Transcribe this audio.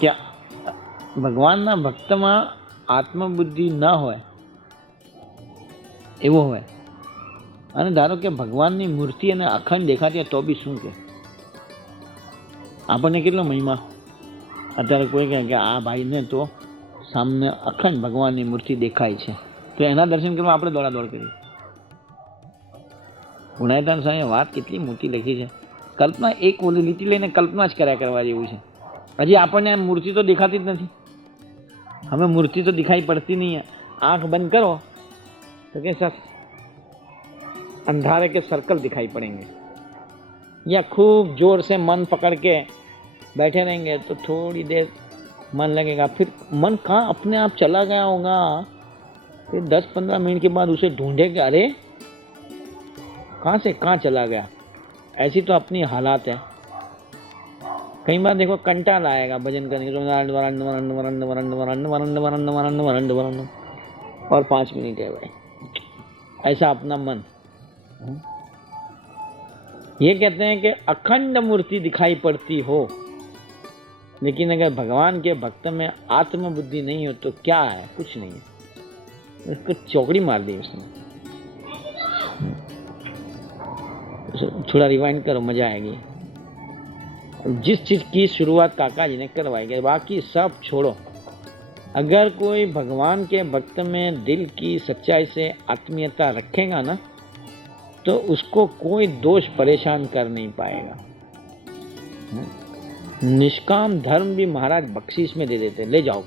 કે ભગવાનના ભક્તમાં આત્મબુદ્ધિ ન હોય એવો હોય, અને ધારો કે ભગવાનની મૂર્તિ અને અખંડ દેખાતી તો બી શું કે આપણને કેટલો મહિમા. અત્યારે કોઈ કહે કે આ ભાઈને તો સામે અખંડ ભગવાનની મૂર્તિ દેખાય છે, તો એના દર્શન કરવા આપણે દોડાદોડ કરીએ. ગુણાયતાન સ્વામીએ વાત કેટલી મોટી લખી છે. કલ્પના એક ઓલી લીટી લઈને કલ્પના જ કર્યા કરવા જેવું છે. હજી આપણને મૂર્તિ તો દેખાતી જ નથી. हमें मूर्ति तो दिखाई पड़ती नहीं है. आंख बंद करो तो कैसा अंधारे के सर्कल दिखाई पड़ेंगे, या खूब जोर से मन पकड़ के बैठे रहेंगे तो थोड़ी देर मन लगेगा, फिर मन कहाँ अपने आप चला गया होगा. फिर 10-15 मिनट के बाद उसे ढूंढेगा, अरे कहाँ से कहाँ चला गया. ऐसी तो अपनी हालात है. कई बार देखो कंटाल आएगा भजन करने के, और 5 मिनट है भाई. ऐसा अपना मन. ये कहते हैं कि अखंड मूर्ति दिखाई पड़ती हो, लेकिन अगर भगवान के भक्त में आत्मबुद्धि नहीं हो तो क्या है, कुछ नहीं है. उसको चौकड़ी मार दी उसने. थोड़ा रिवाइंड करो, मजा आएगी. जिस चीज की शुरुआत काका जी ने करवाई गई, बाकी सब छोड़ो. अगर कोई भगवान के भक्त में दिल की सच्चाई से आत्मीयता रखेगा ना, तो उसको कोई दोष परेशान कर नहीं पाएगा. निष्काम धर्म भी महाराज बख्शीश में दे देते, ले जाओ.